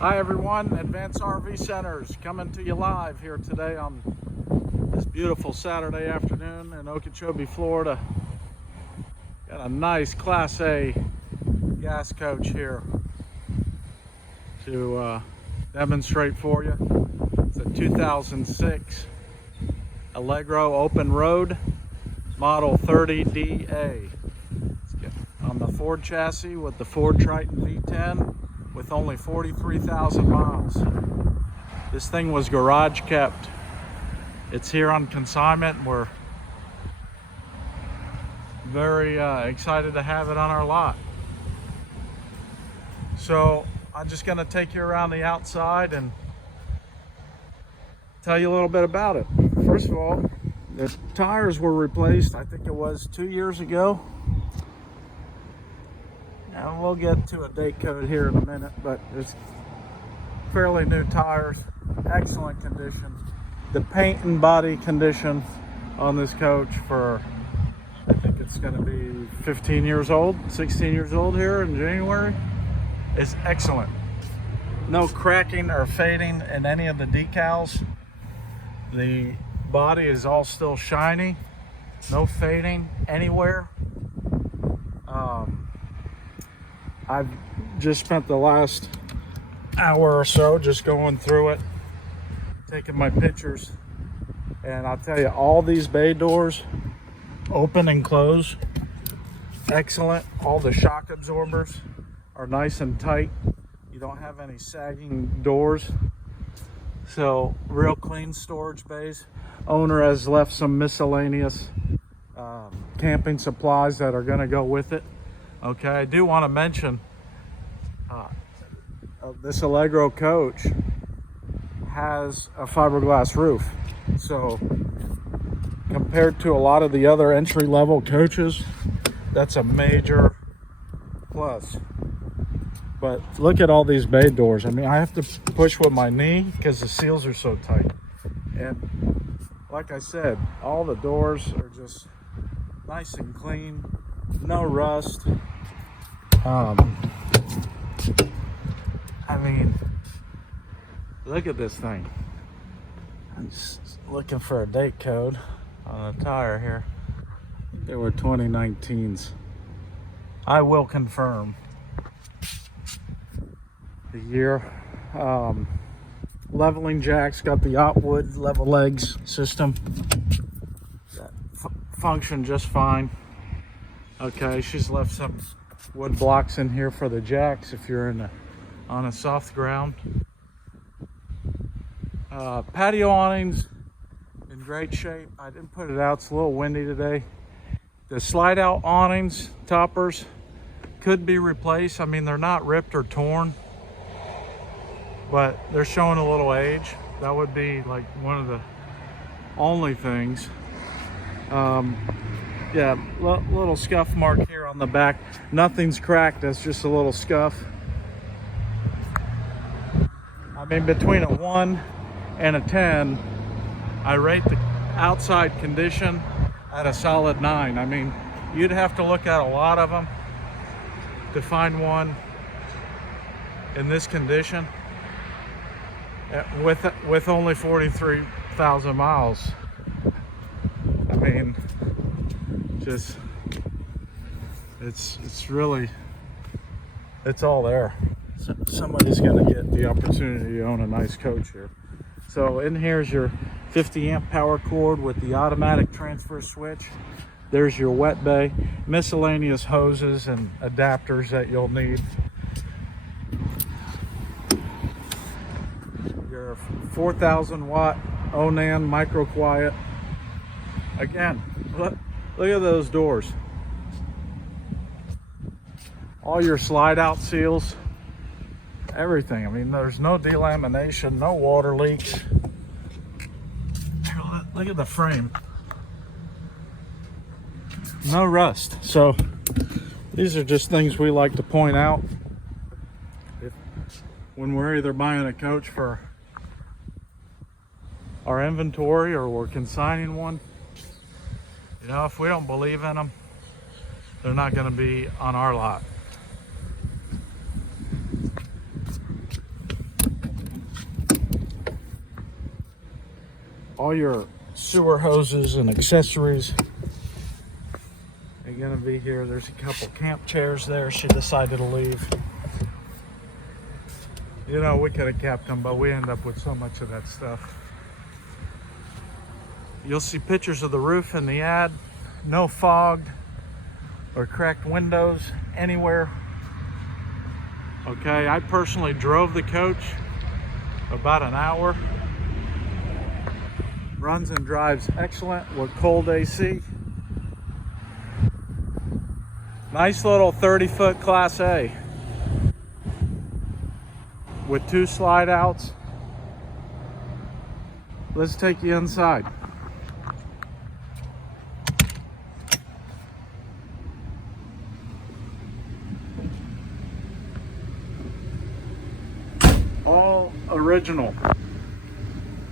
Hi everyone, Advanced RV Centers coming to you live here today on this beautiful Saturday afternoon in Okeechobee, Florida. Got a nice Class A gas coach here to demonstrate for you. It's a 2006 Allegro open road model 30DA. It's on the Ford chassis with the Ford Triton V10 with only 43,000 miles. This thing was garage kept. It's here on consignment and we're very excited to have it on our lot. So I'm just going to take you around the outside and tell you a little bit about it. First of all, the tires were replaced, I think it was 2 years ago. And we'll get to a date code here in a minute, but it's fairly new tires, excellent condition. The paint and body condition on this coach for, I think it's going to be 15 years old, 16 years old here in January, is excellent. No cracking or fading in any of the decals. The body is all still shiny, no fading anywhere. I've just spent the last hour or so just going through it, taking my pictures, and I'll tell you, all these bay doors open and close excellent. All the shock absorbers are nice and tight. You don't have any sagging doors, so real clean storage bays. Owner has left some miscellaneous camping supplies that are going to go with it. Okay, I do want to mention this Allegro coach has a fiberglass roof. So compared to a lot of the other entry-level coaches, that's a major plus. But look at all these bay doors. I mean, I have to push with my knee because the seals are so tight. And like I said, all the doors are just nice and clean, no rust. I mean, look at this thing. I'm just looking for a date code on a tire here. They were 2019s. I will confirm the year. Leveling jacks, got the Otwood level legs system that function just fine. Okay, she's left some wood blocks in here for the jacks if you're on a soft ground. Patio awnings in great shape. I didn't put it out, it's a little windy today. The slide out awnings, toppers, could be replaced. I mean, they're not ripped or torn, but they're showing a little age. That would be like one of the only things. Yeah, little scuff mark here on the back. Nothing's cracked, that's just a little scuff. I mean, between a 1 and a 10, I rate the outside condition at a solid 9. I mean, you'd have to look at a lot of them to find one in this condition with only 43,000 miles. I mean, just it's really, it's all there. So somebody's going to get the opportunity to own a nice coach here. So in here's your 50 amp power cord with the automatic transfer switch. There's your wet bay, miscellaneous hoses and adapters that you'll need. Your 4,000 watt Onan micro quiet. Again, look at those doors. All your slide out seals, everything. I mean, there's no delamination, no water leaks. Look at the frame. No rust. So these are just things we like to point out when we're either buying a coach for our inventory or we're consigning one. You know, if we don't believe in them, they're not going to be on our lot. all your sewer hoses and accessories are gonna be here. There's a couple camp chairs there. She decided to leave. You know, we could have kept them, but we end up with so much of that stuff. You'll see pictures of the roof in the ad. No fogged or cracked windows anywhere. Okay, I personally drove the coach about an hour. Runs and drives excellent with cold AC. Nice little 30-foot Class A with 2 slide outs. Let's take you inside. All original.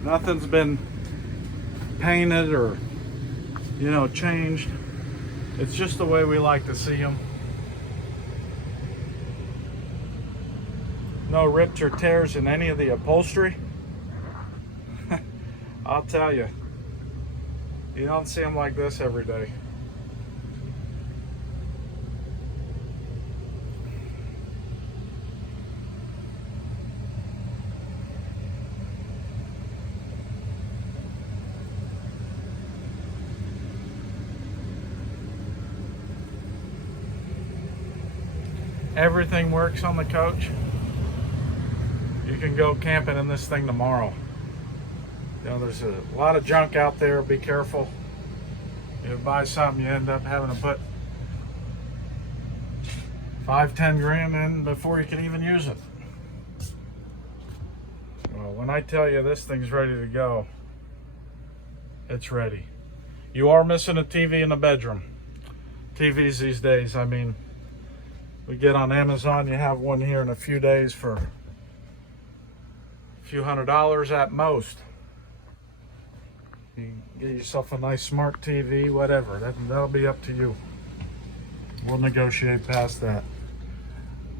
Nothing's been painted or, you know, changed. It's just the way we like to see them. No rips or tears in any of the upholstery. I'll tell you, you don't see them like this every day. Everything works on the coach. You can go camping in this thing tomorrow. You know, there's a lot of junk out there. Be careful. You buy something, you end up having to put 5-10 grand in before you can even use it. Well, when I tell you this thing's ready to go, it's ready. You are missing a TV in the bedroom. TVs these days, I mean, we get on Amazon, you have one here in a few days for a few $100 at most. You can get yourself a nice smart TV, whatever. That'll be up to you. We'll negotiate past that.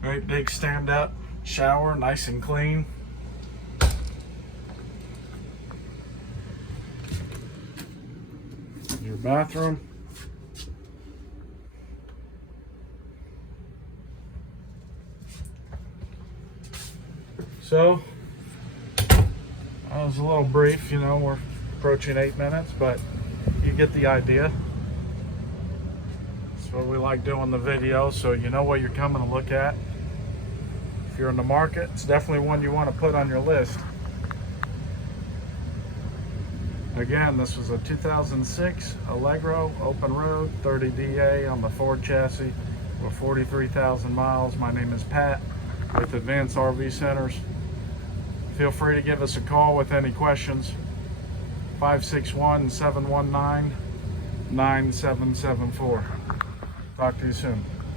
Great big stand up shower, nice and clean. Your bathroom. So, that was a little brief, you know, we're approaching 8 minutes, but you get the idea. That's what we like doing the video, so you know what you're coming to look at. If you're in the market, it's definitely one you want to put on your list. Again, this was a 2006 Allegro open road 30 DA on the Ford chassis with 43,000 miles. My name is Pat with Advanced RV Centers. Feel free to give us a call with any questions. 561-719-9774. Talk to you soon.